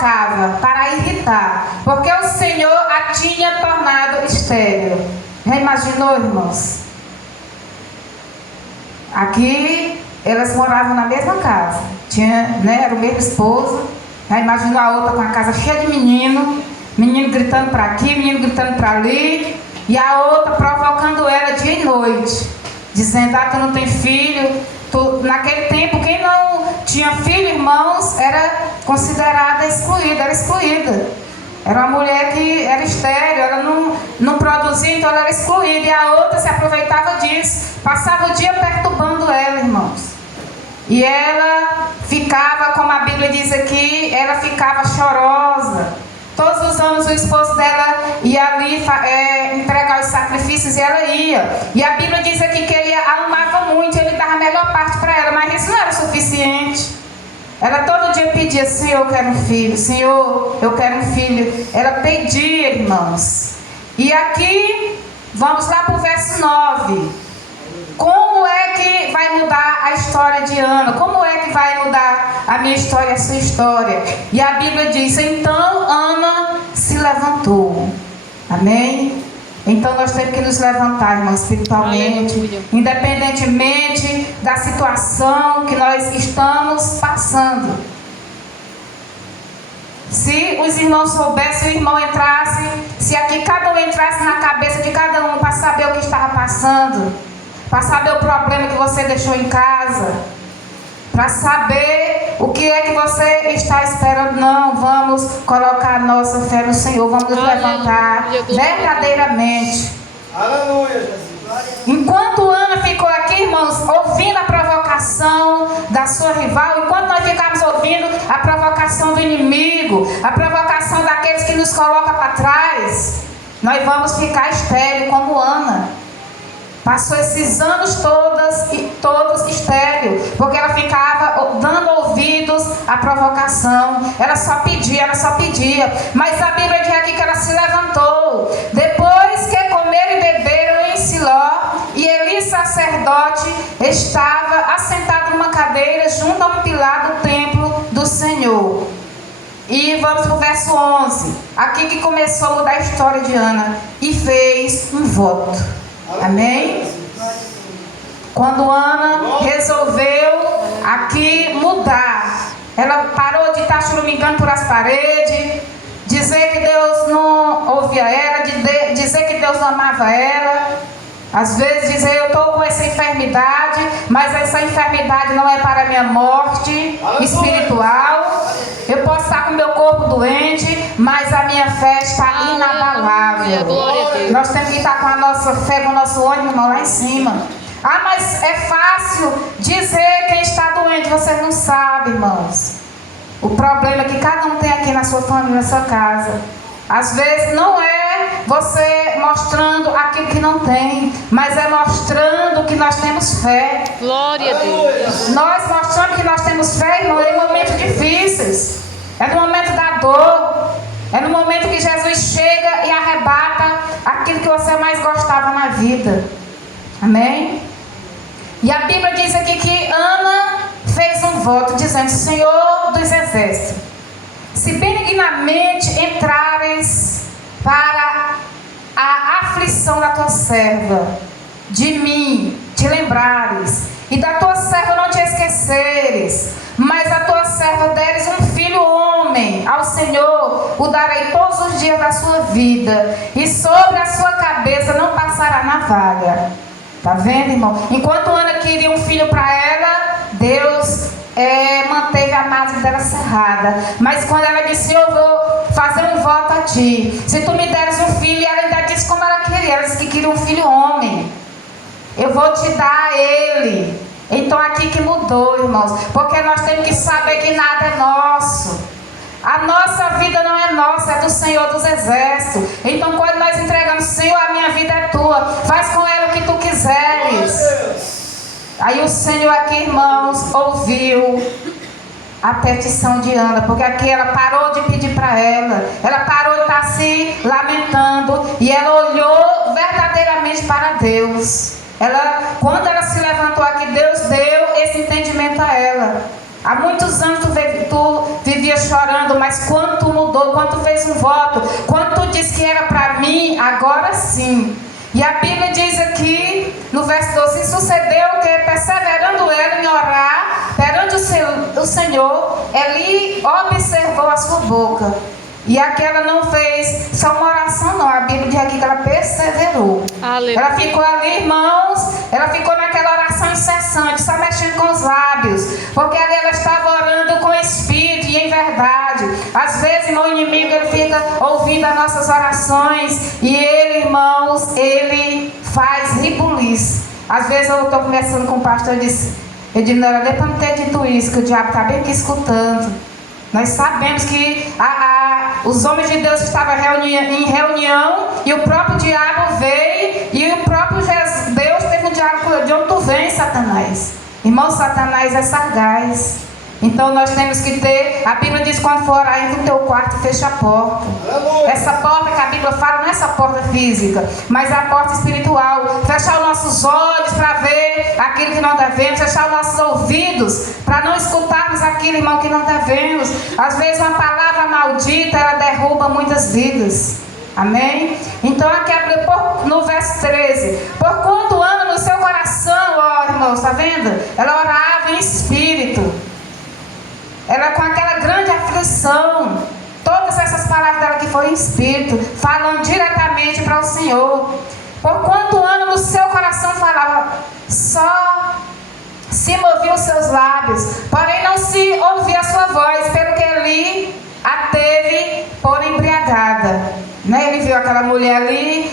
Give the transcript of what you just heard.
provocava para irritar, porque o Senhor a tinha tornado estéril. Já imaginou, irmãos? Aqui elas moravam na mesma casa, era o mesmo esposo. Já imaginou a outra com a casa cheia de menino gritando para aqui, menino gritando para ali, e a outra provocando ela dia e noite, dizendo: tu não tem filho. Naquele tempo, quem não tinha filho, irmãos, era considerada excluída, era excluída. Era uma mulher que era estéril, ela não produzia, então ela era excluída. E a outra se aproveitava disso, passava o dia perturbando ela, irmãos. E ela ficava, como a Bíblia diz aqui, ela ficava chorosa. Todos os anos o esposo dela ia ali entregar os sacrifícios e ela ia. E a Bíblia diz aqui que ele a amava muito, ele dava a melhor parte para ela, mas isso não era suficiente. Ela todo dia pedia: Senhor, eu quero um filho, Senhor, eu quero um filho. Ela pedia, irmãos. E aqui, vamos lá para o verso 9. Como é que vai mudar a história de Ana? Como é que vai mudar a minha história e a sua história? E a Bíblia diz: então Ana se levantou. Amém? Então nós temos que nos levantar, irmão, espiritualmente. Aleluia. Independentemente da situação que nós estamos passando. Se os irmãos soubessem, o irmão entrasse, se aqui cada um entrasse na cabeça de cada um para saber o que estava passando, para saber o problema que você deixou em casa, para saber o que é que você está esperando. Não, vamos colocar nossa fé no Senhor, vamos nos levantar verdadeiramente. Aleluia, Jesus. Enquanto Ana ficou aqui, irmãos, ouvindo a provocação da sua rival, enquanto nós ficamos ouvindo a provocação do inimigo, a provocação daqueles que nos colocam para trás, nós vamos ficar estéril como Ana. Passou esses anos todos estéril, porque ela ficava dando ouvidos à provocação. Ela só pedia. Mas a Bíblia diz aqui que ela se levantou. Depois que comeram e beberam em Siló, e Eli, sacerdote, estava assentado numa cadeira junto ao pilar do templo do Senhor. E vamos para o verso 11. Aqui que começou a mudar a história de Ana. E fez um voto. Amém? Quando Ana resolveu aqui mudar, ela parou de estar churumingando por as paredes, dizer que Deus não ouvia ela, dizer que Deus não amava ela. Às vezes dizer: eu estou com essa enfermidade, mas essa enfermidade não é para a minha morte espiritual. Eu posso estar com o meu corpo doente, mas a minha fé está inabalável. Nós temos que estar com a nossa fé, com o nosso ânimo, irmão, lá em cima. Ah, mas é fácil dizer quem está doente. Vocês não sabem, irmãos. O problema é que cada um tem aqui na sua família, na sua casa. Às vezes não é você mostrando aquilo que não tem, mas é mostrando que nós temos fé. Glória a Deus. Nós mostrando que nós temos fé, irmão, em momentos difíceis. É no momento da dor. É no momento que Jesus chega e arrebata aquilo que você mais gostava na vida. Amém? E a Bíblia diz aqui que Ana fez um voto dizendo: Senhor dos exércitos, se benignamente entrares para a aflição da tua serva, de mim te lembrares, e da tua serva não te esqueceres, mas a tua serva deres um filho homem, ao Senhor o darei todos os dias da sua vida, e sobre a sua cabeça não passará navalha. Está vendo, irmão? Enquanto Ana queria um filho para ela, Deus manteve a madre dela cerrada. Mas quando ela disse: eu vou fazer um voto a ti, se tu me deres um filho, ela ainda disse como ela queria. Ela disse que queria um filho homem. Eu vou te dar a ele. Então aqui que mudou, irmãos, porque nós temos que saber que nada é nosso. A nossa vida não é nossa, é do Senhor dos exércitos. Então quando nós entregamos: Senhor, a minha vida é tua, faz com ela o que tu quiseres. Aí o Senhor aqui, irmãos, ouviu a petição de Ana, porque aqui ela parou de pedir para ela parou de estar se lamentando, e ela olhou verdadeiramente para Deus. Quando ela se levantou aqui, Deus deu esse entendimento a ela. Há muitos anos tu vivia dias chorando, mas quando tu mudou, quando tu fez um voto, quando tu disse que era para mim, agora sim. E a Bíblia diz aqui, no verso 12, e sucedeu que, perseverando ela em orar perante o Senhor, Eli observou a sua boca. E aquela não fez só uma oração, não. A Bíblia diz aqui que ela perseverou. Aleluia. Ela ficou ali, irmãos, ela ficou naquela oração incessante, só mexendo com os lábios. Porque ali ela estava orando com espírito e em verdade. Às vezes, irmão, o inimigo ele fica ouvindo as nossas orações. E ele, irmãos, ele faz ribuliço. Às vezes eu estou conversando com o pastor e eu disse, não era nem para não ter dito isso, que o diabo está bem aqui escutando. Nós sabemos que os homens de Deus estavam em reunião e o próprio diabo veio e o próprio Deus teve um diálogo de onde tu vem, Satanás. Irmão, Satanás é sagaz. Então nós temos que ter, a Bíblia diz, quando for orar, entra no teu quarto e fecha a porta. Essa porta que a Bíblia fala não é essa porta física, mas é a porta espiritual. Fechar os nossos olhos para ver aquilo que não devemos, fechar os nossos ouvidos para não escutarmos aquilo, irmão, que não devemos. Às vezes uma palavra maldita, ela derruba muitas vidas. Amém? Então aqui no verso 13, por quanto anda no seu coração, ó irmãos, está vendo? Ela orava em espírito. Ela com aquela grande aflição. Todas essas palavras dela que foi em espírito, falando diretamente para o Senhor. Porquanto ano no seu coração falava, só se moviam os seus lábios, porém não se ouvia a sua voz, pelo que Eli a teve por embriagada. Ele viu aquela mulher ali,